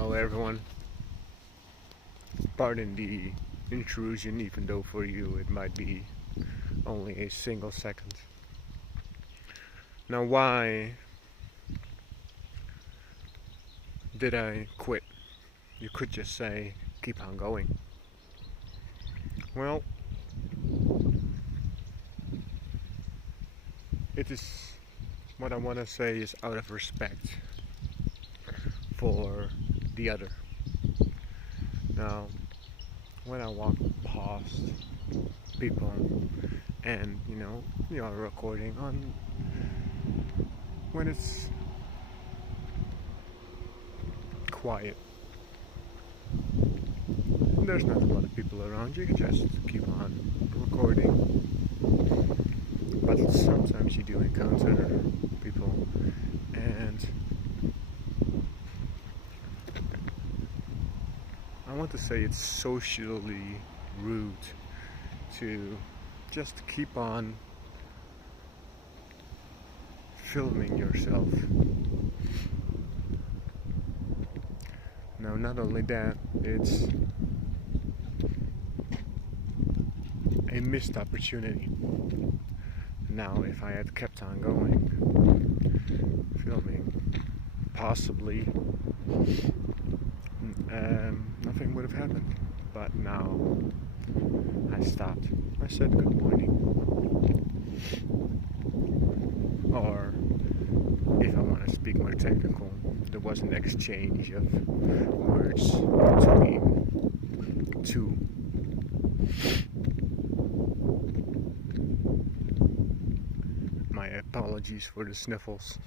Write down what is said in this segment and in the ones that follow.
Hello everyone. Pardon the intrusion, even though for you it might be only a single second. Now, why did I quit? You could just say, keep on going. Well, it is what I want to say is out of respect for the other. Now, when I walk past people and you are recording on when it's quiet, there's not a lot of people around, you can just keep on recording. But sometimes you do encounter people, and I want to say it's socially rude to just keep on filming yourself. Now, not only that, it's a missed opportunity. Now, if I had kept on going, filming, possibly nothing would have happened. But now I stopped. I said good morning. Or, if I want to speak more technical, there was an exchange of words between two. My apologies for the sniffles.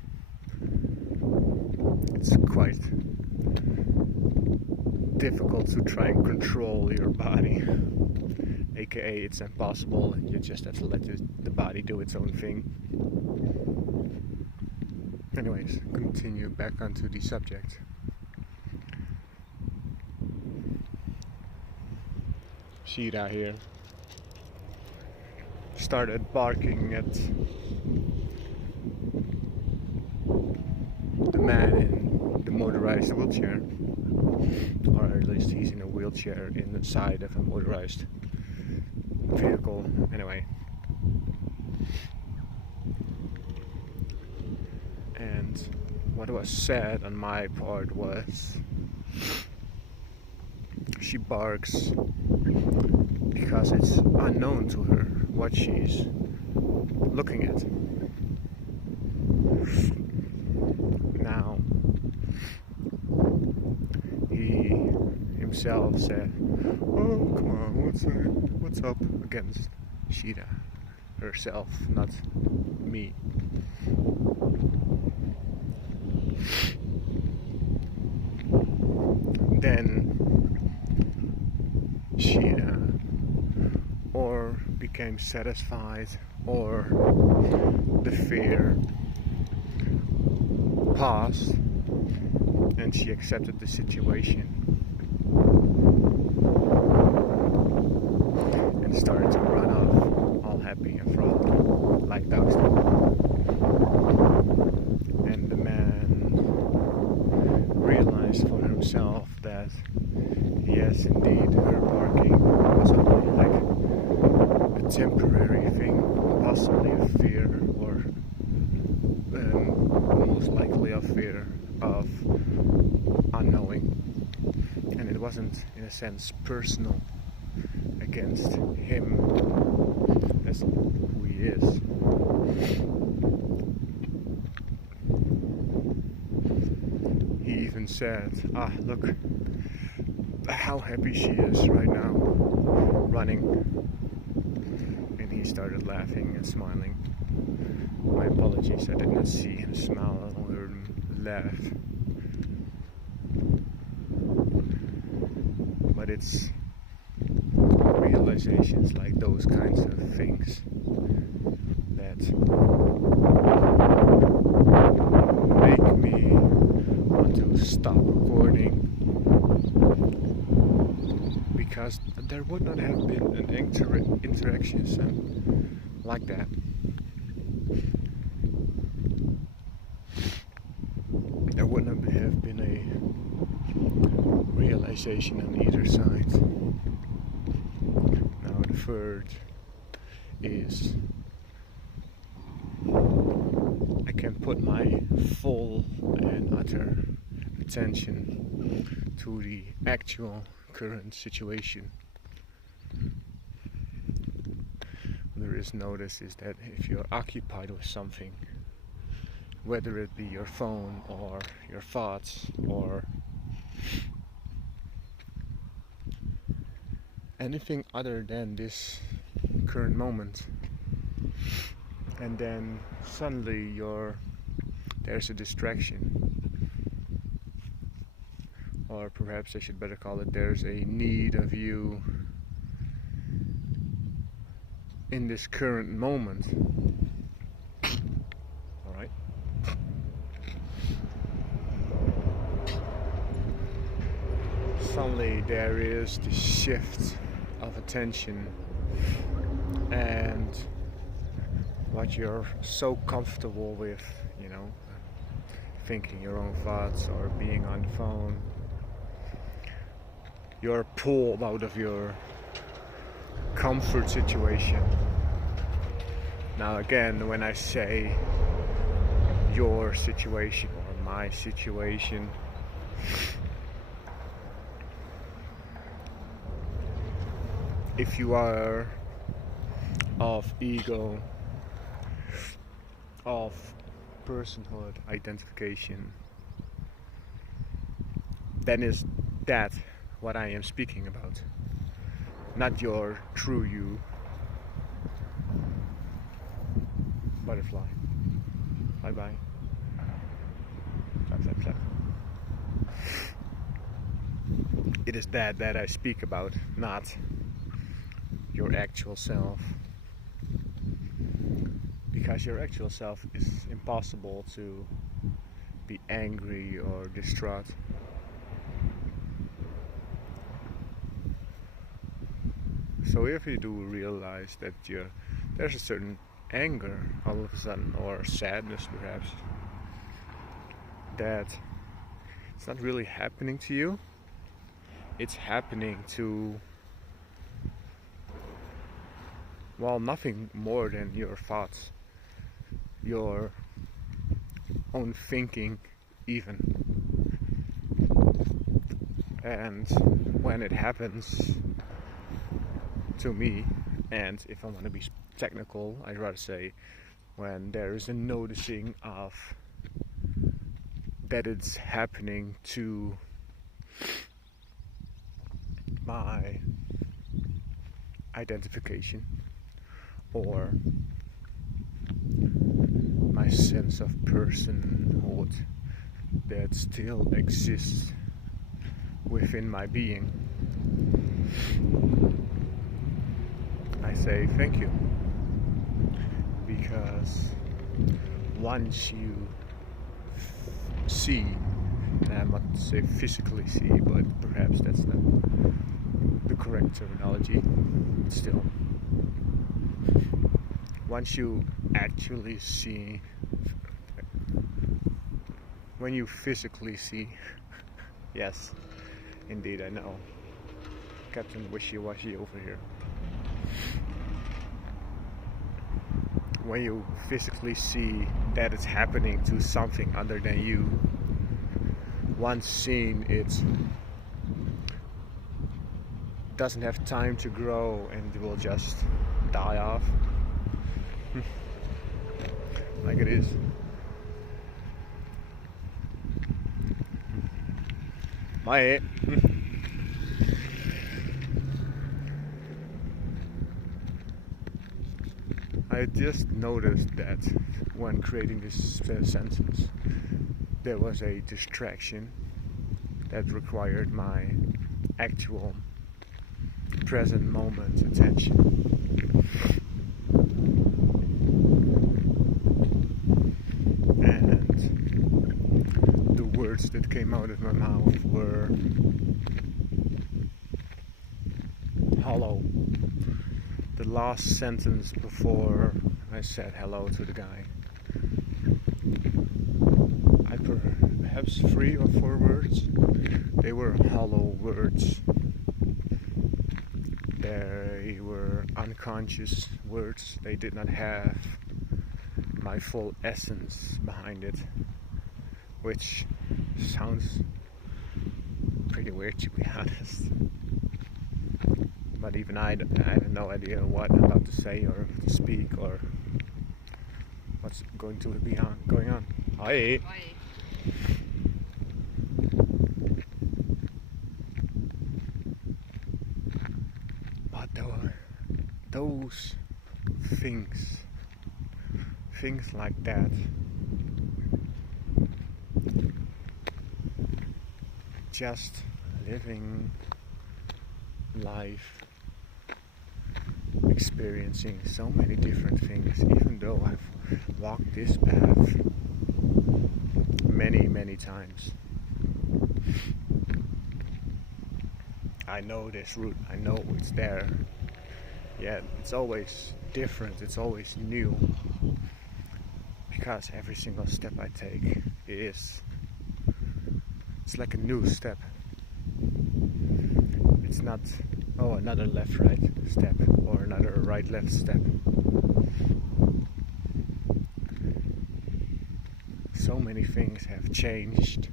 It's quite difficult to try and control your body, aka it's impossible. You just have to let the body do its own thing. Anyways, continue back onto the subject. Sheeta here started barking at the man in the motorized wheelchair, or at least he's in a wheelchair in the side of a motorized vehicle. Anyway, and what was said on my part was, she barks because it's unknown to her what she's looking at. Now, he himself said, "Oh, come on, what's up?" against Sheeta herself, not me. Then Sheeta or became satisfied, or the fear passed and she accepted the situation and started to run off, all happy and frolic like dogs do. And the man realized for himself that yes, indeed, her barking was only like a temporary thing, possibly a fear, or most likely a fear of unknowing, and it wasn't in a sense personal against him as who he is. He even said, look how happy she is right now running, and he started laughing and smiling. My apologies, I did not see him smile, I only heard him laugh. But it's realizations like those kinds of things that make me want to stop recording, because there would not have been an interaction like that. There wouldn't have been a realization on either side. Now the third is I can put my full and utter attention to the actual current situation. There is notice is that if you're occupied with something, whether it be your phone or your thoughts or anything other than this current moment, and then suddenly there's a distraction, or perhaps I should better call it there's a need of you in this current moment. Alright? Suddenly there is this shift of attention, and what you're so comfortable with, thinking your own thoughts or being on the phone, you're pulled out of your comfort situation. Now again, when I say your situation or my situation, if you are of ego, of personhood identification, then is that what I am speaking about, not your true you. Butterfly. Bye bye. Clap, clap, clap. It is that I speak about, not your actual self. Because your actual self is impossible to be angry or distraught. So if you do realize that there's a certain anger all of a sudden, or sadness perhaps, that it's not really happening to you, it's happening to, well, nothing more than your thoughts, your own thinking even. And when it happens to me, and if I want to be technical, I'd rather say when there is a noticing of that it's happening to my identification or my sense of personhood that still exists within my being, I say thank you. Because once you see, and I'm not to say physically see, but perhaps that's not the correct terminology, but still, once you actually see, when you physically see, yes, indeed, I know, Captain Wishy-Washy over here. When you physically see that it's happening to something other than you, once seen, it doesn't have time to grow and will just die off like it is. My I just noticed that when creating this sentence, there was a distraction that required my actual present moment attention. And the words that came out of my mouth were hollow. The last sentence before I said hello to the guy, I perhaps 3 or 4 words, they they were hollow words. They were unconscious words. They did not have my full essence behind it, which sounds pretty weird, to be honest. But even I have no idea what I'm about to say or to speak or what's going to be going on. Hi. But there were those things like that, just living life, experiencing so many different things, even though I've walked this path many times. I know this route, I know it's there, yet it's always different, it's always new, because every single step I take it's like a new step. It's not, oh, another left-right step or another right-left step. So many things have changed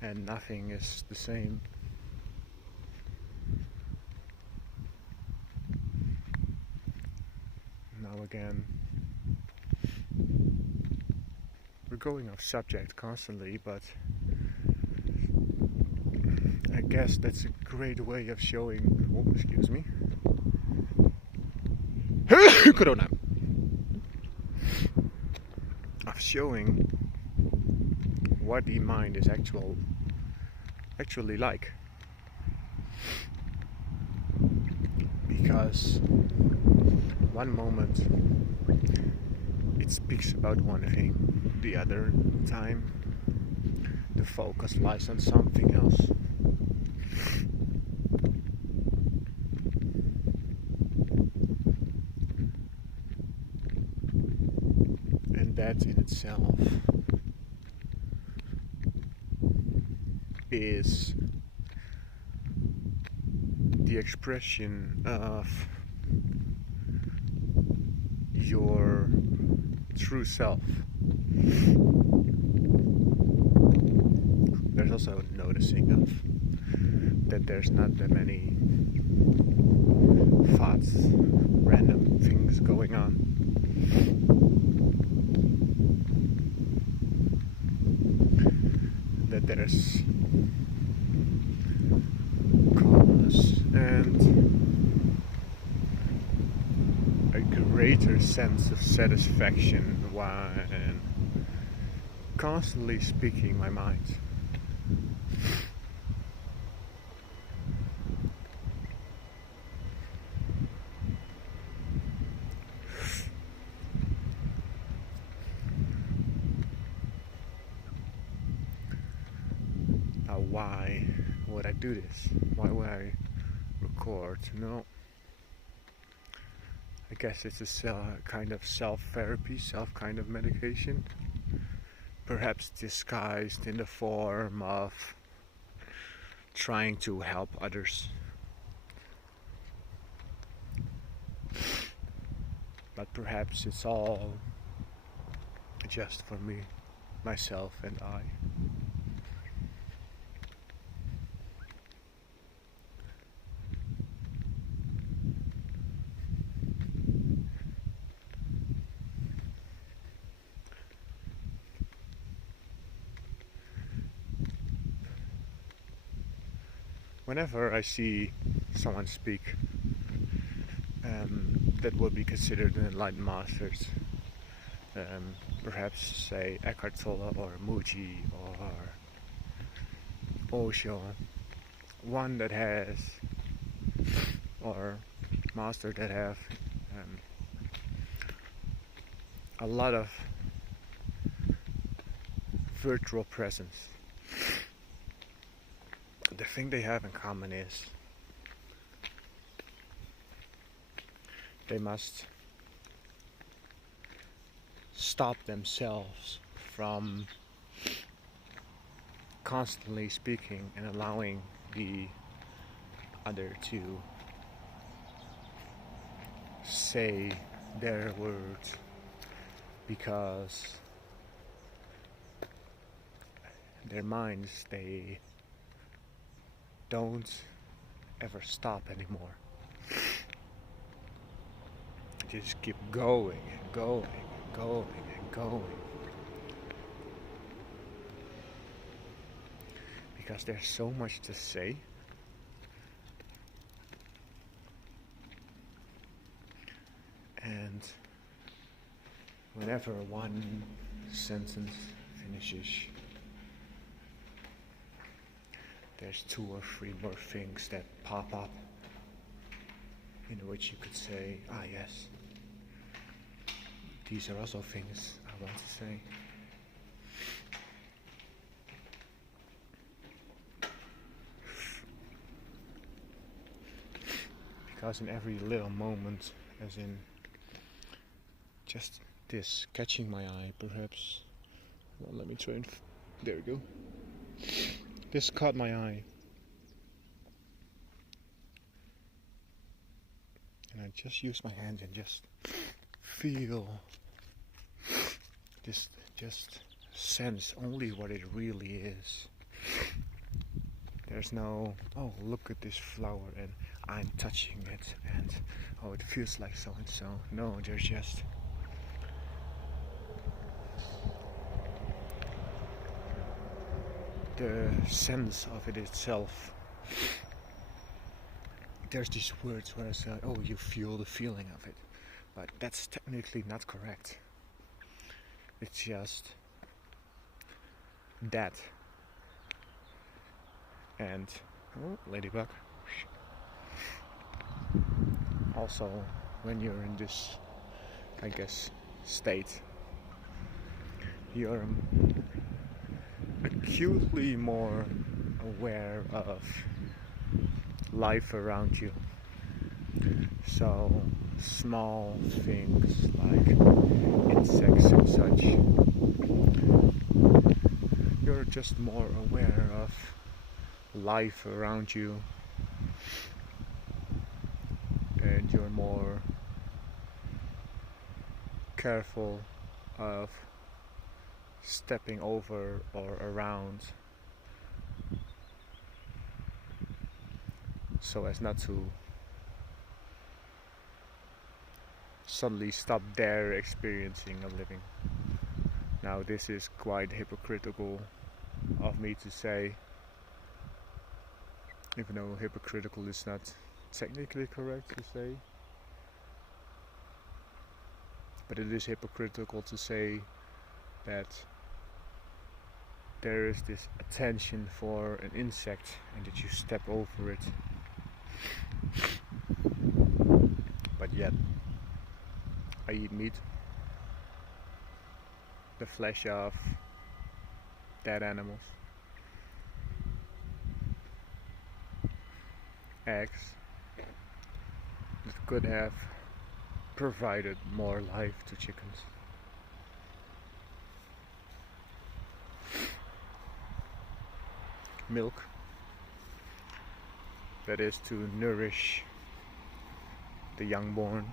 and nothing is the same. Now again, we're going off subject constantly, but I guess that's a great way of showing, oh, excuse me, Corona, of showing what the mind is actually like. Because one moment it speaks about one thing, the other time the focus lies on something else. And that in itself is the expression of your true self. There's also noticing of that there's not that many thoughts, random things going on. That there's calmness and a greater sense of satisfaction when constantly speaking my mind. Now, why would I do this? Why would I record? No, I guess it's a kind of self-therapy, kind of medication, perhaps disguised in the form of trying to help others. But perhaps it's all just for me, myself and I. Whenever I see someone speak that would be considered an enlightened masters, perhaps say Eckhart Tolle or Muji or Osho, one that has, or master that have a lot of virtual presence. The thing they have in common is they must stop themselves from constantly speaking and allowing the other to say their words, because their minds, they don't ever stop anymore. Just keep going and going and going and going, because there's so much to say. And whenever one sentence finishes, there's 2 or 3 more things that pop up in which you could say, ah yes, these are also things I want to say. Because in every little moment, as in just this catching my eye, perhaps. Well, let me try and there we go. This caught my eye, and I just use my hands and just feel, just sense only what it really is. There's no, oh, look at this flower and I'm touching it and oh, it feels like so and so. No, there's just the sense of it itself. There's these words where I say, oh, you feel the feeling of it, but that's technically not correct. It's just that. And oh, ladybug. Also, when you're in this, I guess, state, you're acutely more aware of life around you. So small things like insects and such, you're just more aware of life around you, and you're more careful of stepping over or around so as not to suddenly stop there experiencing a living. Now this is quite hypocritical of me to say, even though hypocritical is not technically correct to say, but it is hypocritical to say that there is this attention for an insect and that you step over it, but yet I eat meat, the flesh of dead animals, eggs that could have provided more life to chickens. Milk that is to nourish the youngborn.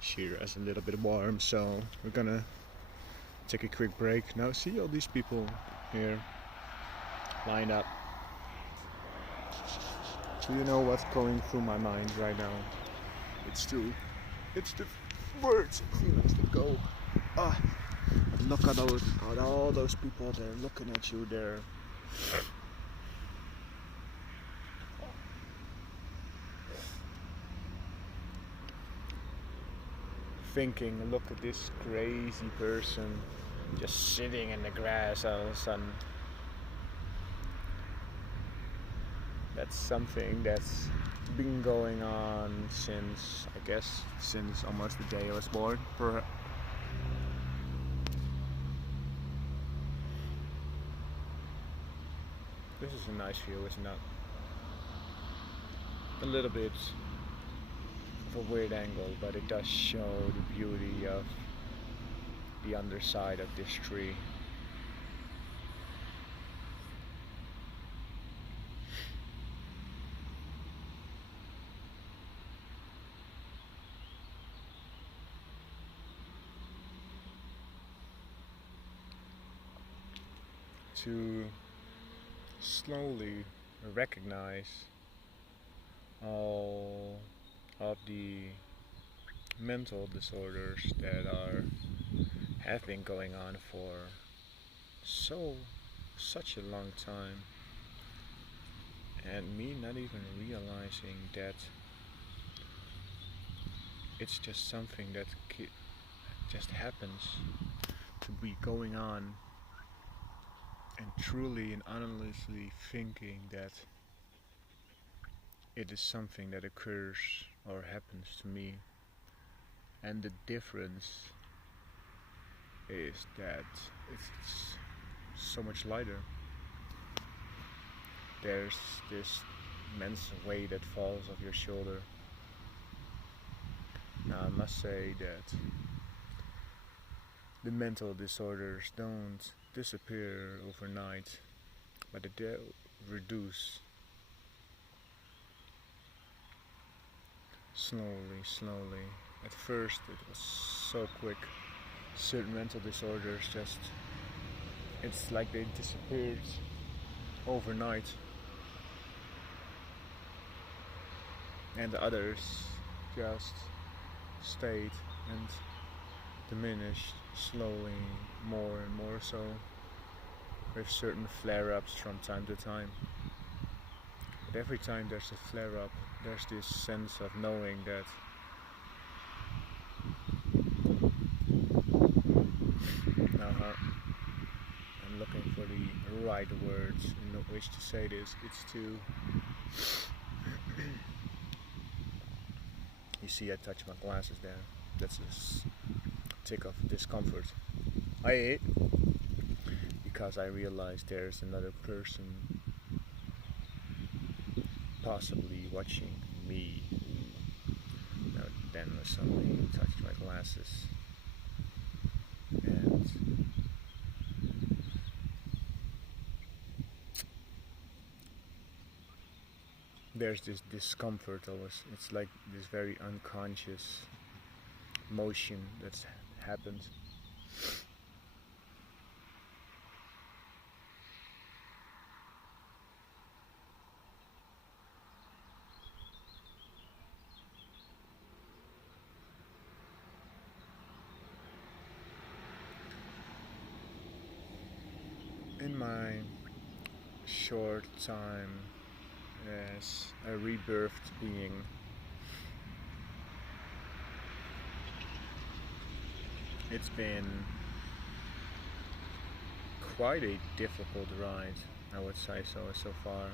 Shearer is a little bit warm, so we're gonna take a quick break. Now see all these people here lined up. Do you know what's going through my mind right now? It's the words and feelings that go. Look at all those people. They're looking at you. They're thinking, look at this crazy person just sitting in the grass all of a sudden. That's something that's been going on since, I guess, since almost the day I was born. This is a nice view, isn't it? A little bit a weird angle, but it does show the beauty of the underside of this tree. To slowly recognize all of the mental disorders that have been going on for such a long time, and me not even realizing that it's just something that just happens to be going on, and truly and honestly thinking that it is something that occurs or happens to me. And the difference is that it's so much lighter. There's this immense weight that falls off your shoulder. Now I must say that the mental disorders don't disappear overnight, but they do reduce slowly. At first it was so quick. Certain mental disorders it's like they disappeared overnight, and the others just stayed and diminished slowly, more and more so, with certain flare-ups from time to time. But every time there's a flare-up, there's this sense of knowing that I'm looking for the right words in which to say this. It's to you see, I touch my glasses there. That's a tick of discomfort. I ate because I realized there's another person possibly watching me. Now then I suddenly touched my glasses, and there's this discomfort always. It's like this very unconscious motion that's happened. In my short time as a rebirthed being, it's been quite a difficult ride, I would say so far.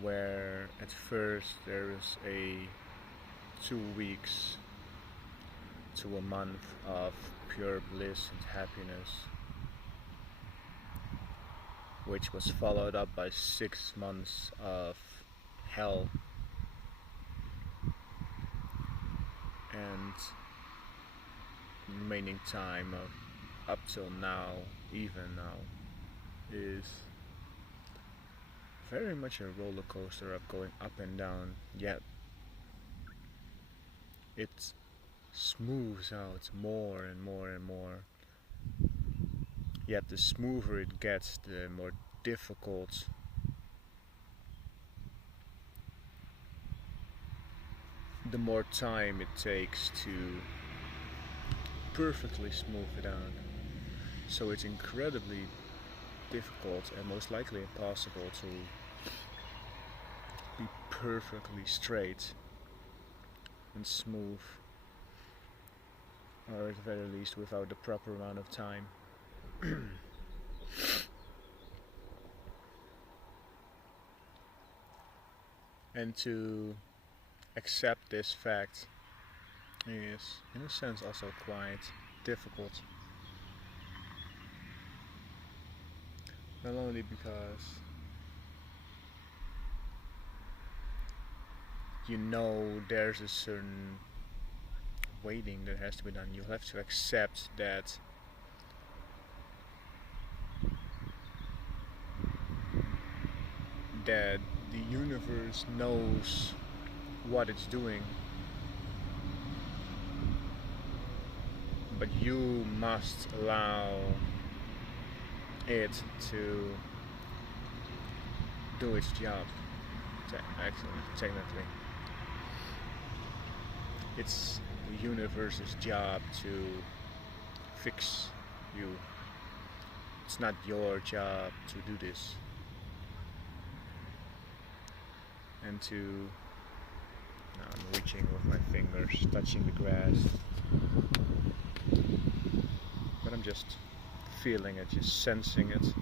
Where at first there was a 2 weeks to a month of pure bliss and happiness, which was followed up by 6 months of hell, and remaining time of up till now, even now, is very much a roller coaster of going up and down, yet it smooths out more and more and more. Yet the smoother it gets, the more difficult the more time it takes to perfectly smooth it out. So it's incredibly difficult and most likely impossible to be perfectly straight and smooth, or at the very least without the proper amount of time. And to accept this fact is, in a sense, also quite difficult. Not only because you know there's a certain waiting that has to be done. You have to accept that the universe knows what it's doing, but you must allow it to do its job. Actually, technically, it's the universe's job to fix you. It's not your job to do this. And to now I'm reaching with my fingers, touching the grass, but I'm just feeling it, just sensing it.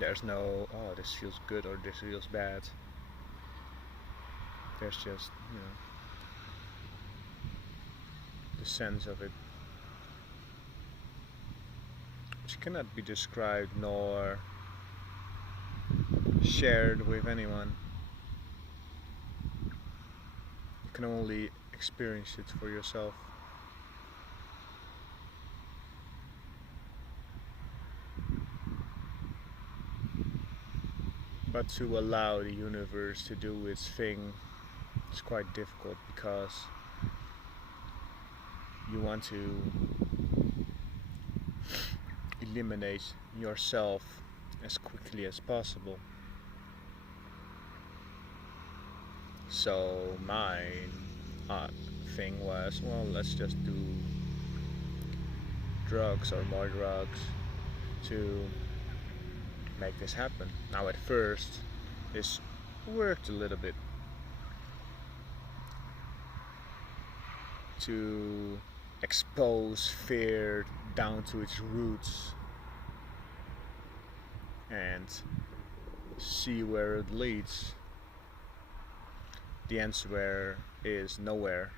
There's no, oh, this feels good or this feels bad. There's just, the sense of it, which cannot be described nor shared with anyone. You can only experience it for yourself. But to allow the universe to do its thing is quite difficult, because you want to eliminate yourself as quickly as possible. So my thing was, well, let's just do drugs or more drugs to make this happen. Now at first this worked a little bit to expose fear down to its roots and see where it leads. The answer is nowhere,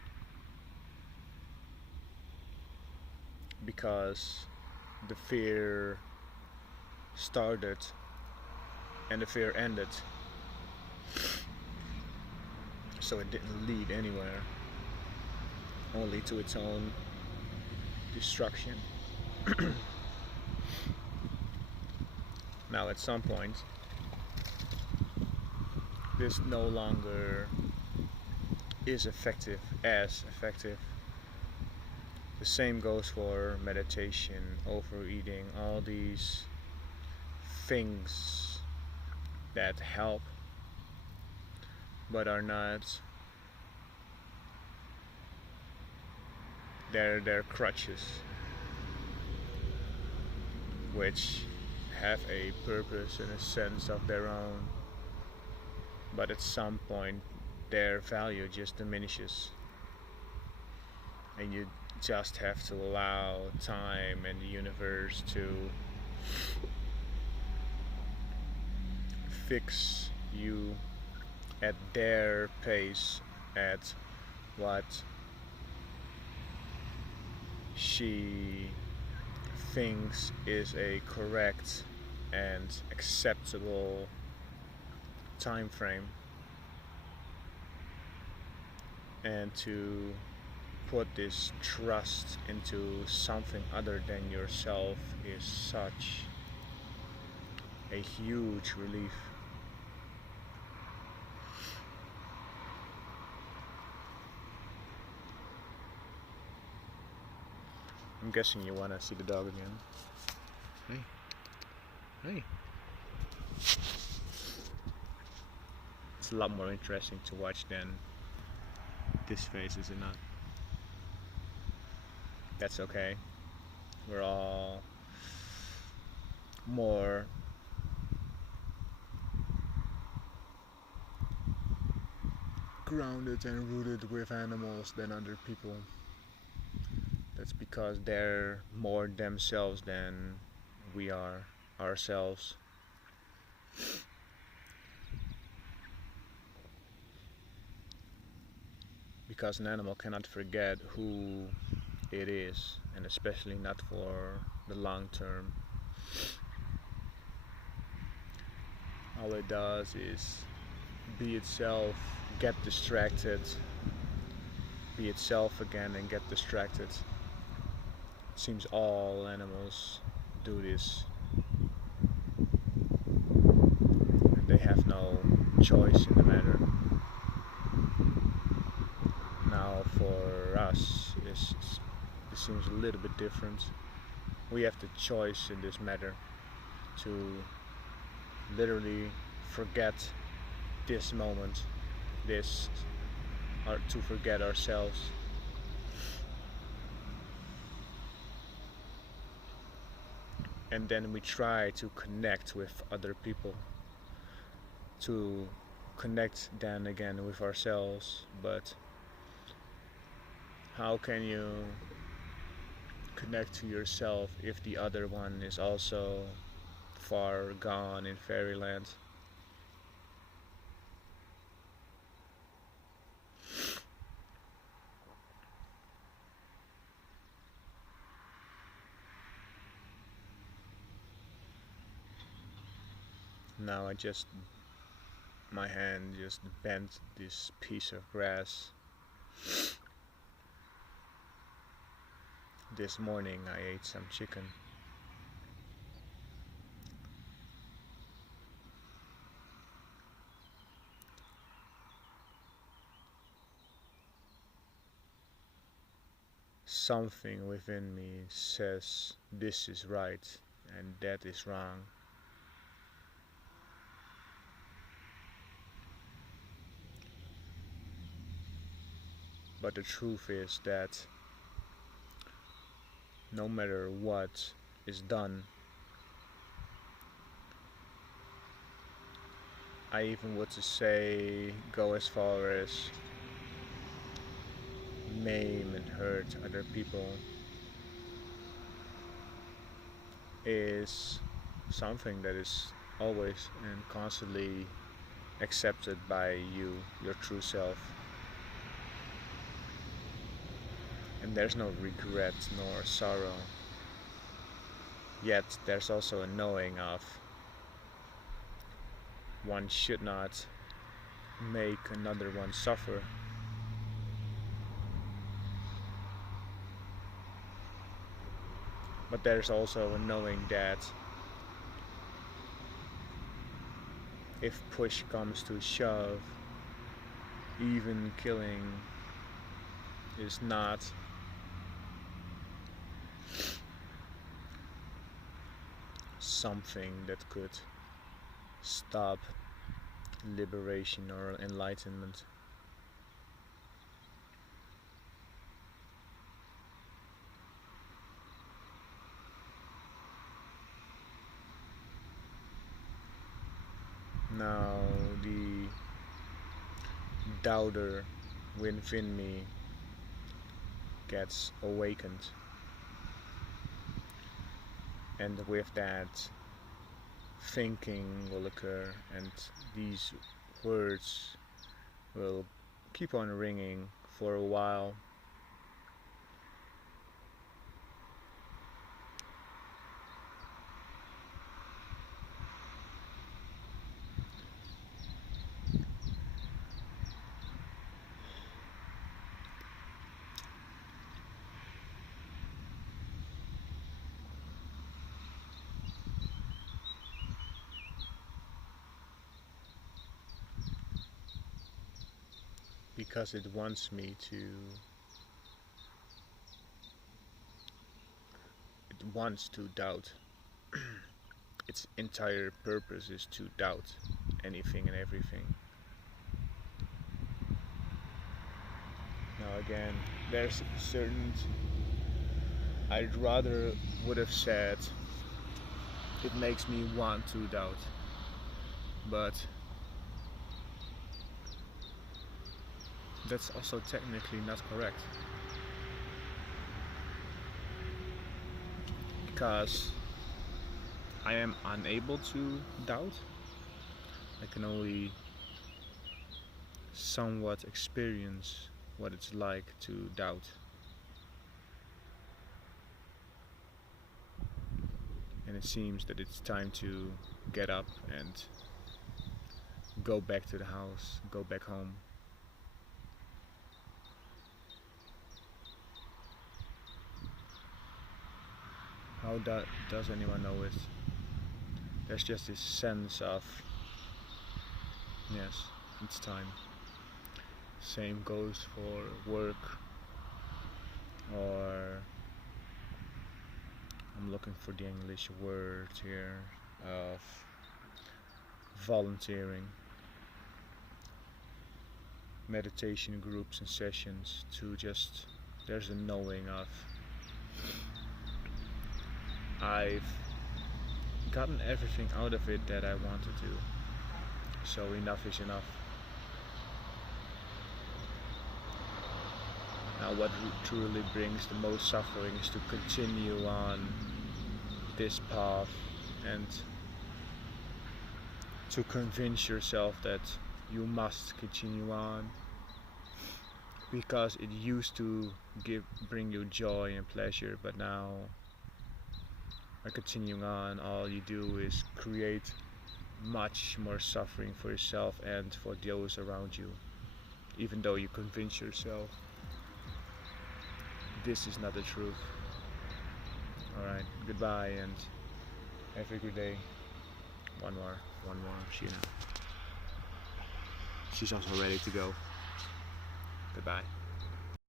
because the fear started and the fear ended, so it didn't lead anywhere, only to its own destruction. Now at some point this no longer is as effective. The same goes for meditation, overeating, all these things that help but are not, they're crutches which have a purpose and a sense of their own, but at some point their value just diminishes, and you just have to allow time and the universe to fix you at their pace, at what she thinks is a correct and acceptable time frame, and to put this trust into something other than yourself is such a huge relief. I'm guessing you want to see the dog again. Hey. It's a lot more interesting to watch than this face, is it not? That's okay. We're all more grounded and rooted with animals than other people. That's because they're more themselves than we are ourselves. Because an animal cannot forget who it is, and especially not for the long term. All it does is be itself, get distracted, be itself again and get distracted. It seems all animals do this, and they have no choice in the matter. Now for us, it seems a little bit different. We have the choice in this matter to literally forget this moment, this, or to forget ourselves. And then we try to connect with other people, to connect then again with ourselves. But how can you connect to yourself if the other one is also far gone in fairyland? Now my hand just bent this piece of grass. This morning I ate some chicken. Something within me says this is right and that is wrong. But the truth is that no matter what is done, I even would to say go as far as maim and hurt other people, is something that is always and constantly accepted by you, your true self. And there's no regret nor sorrow. Yet there's also a knowing of one should not make another one suffer. But there's also a knowing that if push comes to shove, even killing is not something that could stop liberation or enlightenment. Now the doubter within me gets awakened, and with that thinking will occur, and these words will keep on ringing for a while. Because it wants me to, it wants to doubt. Its entire purpose is to doubt anything and everything. Now again, there's certain, I'd rather would have said it makes me want to doubt, but that's also technically not correct, because I am unable to doubt. I can only somewhat experience what it's like to doubt. And it seems that it's time to get up and go back to the house, go back home. How does anyone know it? There's just this sense of, yes, it's time. Same goes for work, or I'm looking for the English word here, of volunteering, meditation groups and sessions, to just, there's a knowing of, I've gotten everything out of it that I wanted to, so enough is enough. Now what truly brings the most suffering is to continue on this path and to convince yourself that you must continue on because it used to bring you joy and pleasure, but now by continuing on, all you do is create much more suffering for yourself and for those around you, even though you convince yourself this is not the truth. Alright, goodbye and have a good day. One more, she now. She's also ready to go. Goodbye.